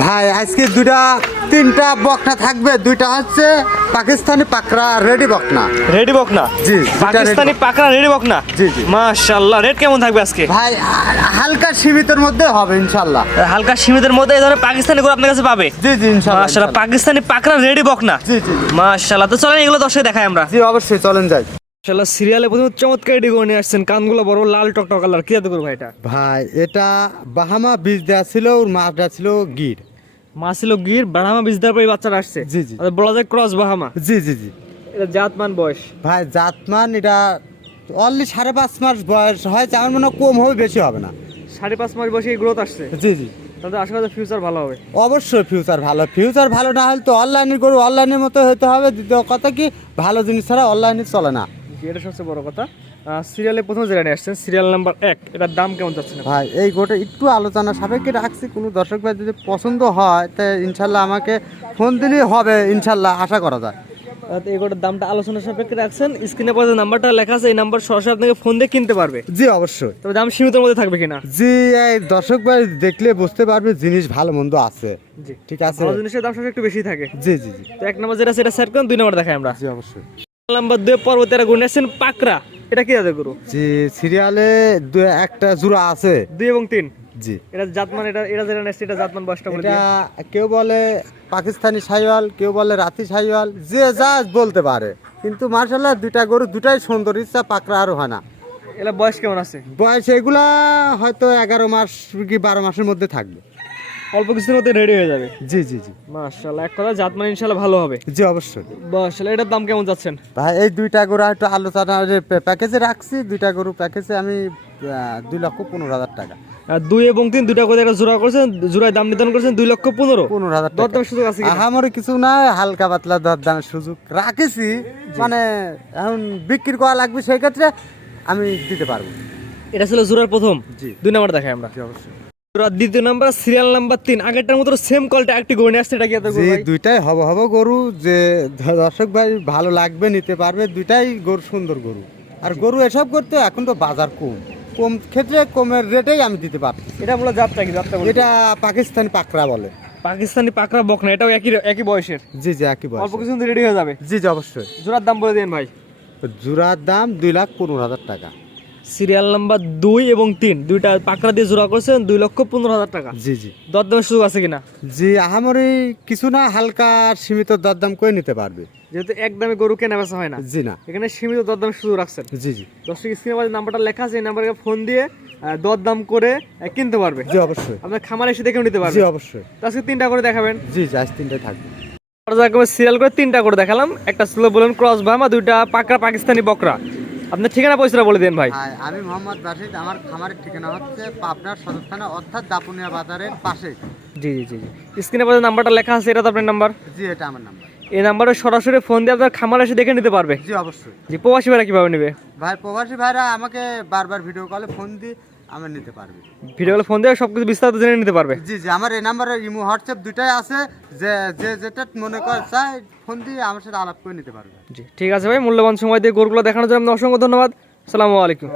ভাই আজকে দুটা তিনটা বকনা থাকবে। দুইটা হচ্ছে পাকিস্তানি পাকড়া রেডি বকনা। রেডি বক না জি, পাকিস্তানি পাকড়া রেডি বক না জি, জি। মাশাআল্লাহ রেট কেমন থাকবে আজকে? ভাই হালকা সীমিতের মধ্যে হবে ইনশাল্লাহ। হালকা সীমিতের মধ্যে এই ধরনের পাকিস্তানি করে আপনার কাছে পাবে? জি জি ইনশাল্লাহ মাশাআল্লাহ পাকিস্তানি পাকড়া রেডি বক না জি জি জি। মাশাআল্লাহ তো চলেন এগুলো দর্শক দেখাই আমরা। জি অবশ্যই চলেন যাই। মাশাআল্লাহ সিরিয়ালে প্রথমে চমৎকার রেডি করে নিয়ে আসছেন কানগুলো বড় লাল টকটক কালার। কি জাদু করব এটা? ভাই এটা বাহামা বীজ দেওয়া ছিল ওর মাছ দেওয়া ছিল গির। মা ছিল গির বাড়ামা বীজ দেওয়ার পরে বাচ্চারা আসছে? জি, জি। আর বলা যায় ক্রস বাহামা। জি জি জি। এটা জাতমান বয়স? ভাই জাতমান এটা অনলি সাড়ে পাঁচ মাস বয়স হয়েছে আমার মনে হয় কম হবে বেশি হবে না। সাড়ে পাঁচ মাস বয়সে গ্রোথ আসছে? জি জি। তাহলে আশা করি ফিউচার ভালো হবে। অবশ্যই ফিউচার ভালো। ফিউচার ভালো না হলে তো অনলাইনে করব অনলাইনের মতো হতে হবে। দ্বিতীয় কথা কি ভালো জিনিস ছাড়া অনলাইনে চলে না। জি, এটা সবচেয়ে বড় কথা। সিরিয়ালে প্রথম যেটা নিয়ে আসছেন সিরিয়াল নাম্বার এক এটার দাম কেমন যাচ্ছে না ভাই এই গোটা একটু আলোচনা সাপেক্ষে রাখছি কোনো দর্শক ভাই যদি পছন্দ হয় তা ইনশাল্লাহ আমাকে ফোন দিলেই হবে ইনশাল্লাহ আশা করা যায়। এগুলোর দামটা আলোচনা সাপেক্ষে রাখছেন। স্ক্রিনে পরে যে নাম্বারটা লেখা আছে এই নাম্বার সরাসরি আপনাকে ফোন দিয়ে কিনতে পারবে। জি অবশ্যই। তবে দাম সীমিতের মধ্যে থাকবে কিনা? জি এই দর্শক ভাই দেখলে বুঝতে পারবে জিনিস ভালো মন্দ আছে। জি। ঠিক আছে? ভালো জিনিসের দাম সবসময় একটু বেশি থাকে। জি জি জি। তো এক নম্বর যেটা সেটা সেট করুন দুই নম্বর দেখাই আমরা। জি অবশ্যই। নাম্বার দুই গুণ এটা কি যাতে করু জি সিরিয়ালে দু একটা জোড়া আছে। দুই এবং তিন? জি। এটা জাতমান এটা এটা যেটা নেছে এটা জাতমান বয়সটা বলে এটা কেউ বলে পাকিস্তানি সাইওয়াল কেউ বলে রাতি সাইওয়াল যে যা বলতে পারে। কিন্তু মার্শাল্লাহ দুইটা গরু দুটাই সুন্দর। ইচ্ছা পাকড়া আরও হয় না। এটা বয়স কেমন আছে? বয়স এগুলা হয়তো এগারো মাস কি বারো মাসের মধ্যে থাকবে। অল্প কিছুদিনের মধ্যে রেডি হয়ে যাবে। জি জি জি। মাশাআল্লাহ এক কথা জাতমান ইনশাআল্লাহ ভালো হবে। জি অবশ্যই। মাশাআল্লাহ এটার দাম কেমন যাচ্ছেন? ভাই এই দুইটা গরু একটু আলোচনা প্যাকেজে রাখছি দুইটা গরু প্যাকেজে আমি দুই লক্ষ পনেরো হাজার টাকা। দুই এবং তিন দুইটা করে একটা জোড়া করছেন জোড়ায় দাম নির্ধারণ করছেন দুই লক্ষ পনেরো। পনেরো হাজার টাকা। দরদামের সুযোগ আছে আমার কিছু না হালকা পাতলা দরদামের সুযোগ রাখেছি। মানে এখন বিক্রি করা লাগবে সেই ক্ষেত্রে আমি দিতে পারব। এটা ছিল জোড়ার প্রথম। জি। দুই নাম্বার দেখাই আমরা। অবশ্যই। দ্বিতীয় নাম্বার সিরিয়াল নাম্বার তিন। আগেরটার মতো সেম কলটা একটি আসছে এটা কি দুইটাই হব হব গরু। যে দর্শক ভাই ভালো লাগবে নিতে পারবে দুইটাই গরু সুন্দর গরু। আর গরু এসব করতে এখন তো বাজার কম। কম ক্ষেত্রে কমের রেটেই আমি দিতে এটা কি এটা পাকিস্তানি পাকড়া বলে। পাকিস্তানি পাকড়া বকনা এটাও একই একই বয়সের। জি জি একই বয়স অল্প কিছু রেডি হয়ে যাবে। জি জি অবশ্যই। জোড়ার দাম বলে দিন ভাই। জোড়ার দাম দুই লাখ পনেরো হাজার টাকা। সিরিয়াল নাম্বার দুই এবং তিন। দুইটা পাকড়া দিয়ে জোড়া করছেন দুই লক্ষ পনেরো হাজার টাকা। জি জি। দরদামের সুযোগ আছে কিনা? জি আহামরি কিছু না হালকা সীমিত দরদাম করে নিতে পারবে। যেহেতু একদমে গরু কেনা বেচা হয় না। জি না। এখানে সীমিত দরদাম সুযোগ রাখছেন। জি জি। দর্শক স্ক্রিনে নাম্বারটা লেখা আছে এই নাম্বারে ফোন দিয়ে দরদাম করে কিনতে পারবে। জি অবশ্যই। আপনার খামারে এসে দেখে নিতে পারবে। জি অবশ্যই। আজকে তিনটা করে দেখাবেন। জি জি আজ তিনটায় থাকবে। সিরিয়াল করে তিনটা করে দেখালাম। একটা ছিল বলুন ক্রস ভামা দুইটা পাকড়া পাকিস্তানি বকরা। আপনার ঠিকানা পয়সাটা বলে দেন ভাই। আমি মোহাম্মদ রাশিদ। আমার খামারের ঠিকানা হচ্ছে পাবনার সদর থানা অর্থাৎ দাপুনিয়া বাজারের পাশে। জি জি জি জি। স্ক্রিনে পাশে নাম্বারটা লেখা আছে এটা তো আপনার নাম্বার? জি এটা আমার নাম্বার। এই নাম্বারে সরাসরি ফোন দিয়ে আপনার খামারে এসে দেখে নিতে পারবে। জি অবশ্যই। জি প্রবাসী ভাইরা কীভাবে নেবে? ভাই প্রবাসী ভাইরা আমাকে বারবার ভিডিও কলে ফোন দিয়ে আমি নিতে পারবে। ভিডিও কলে ফোন দিয়ে সবকিছু বিস্তারিত জেনে নিতে পারবে। জি জি আমার এই নাম্বারে ইমো হোয়াটসঅ্যাপ দুটাই আছে। যে যে যেটা মনে করে চাই ফোন দিয়ে আমার সাথে আলাপ করে নিতে পারবে। জি ঠিক আছে ভাই মূল্যবান সময় দিয়ে গোরগুলো দেখানোর জন্য অসংখ্য ধন্যবাদ। আসসালামু আলাইকুম।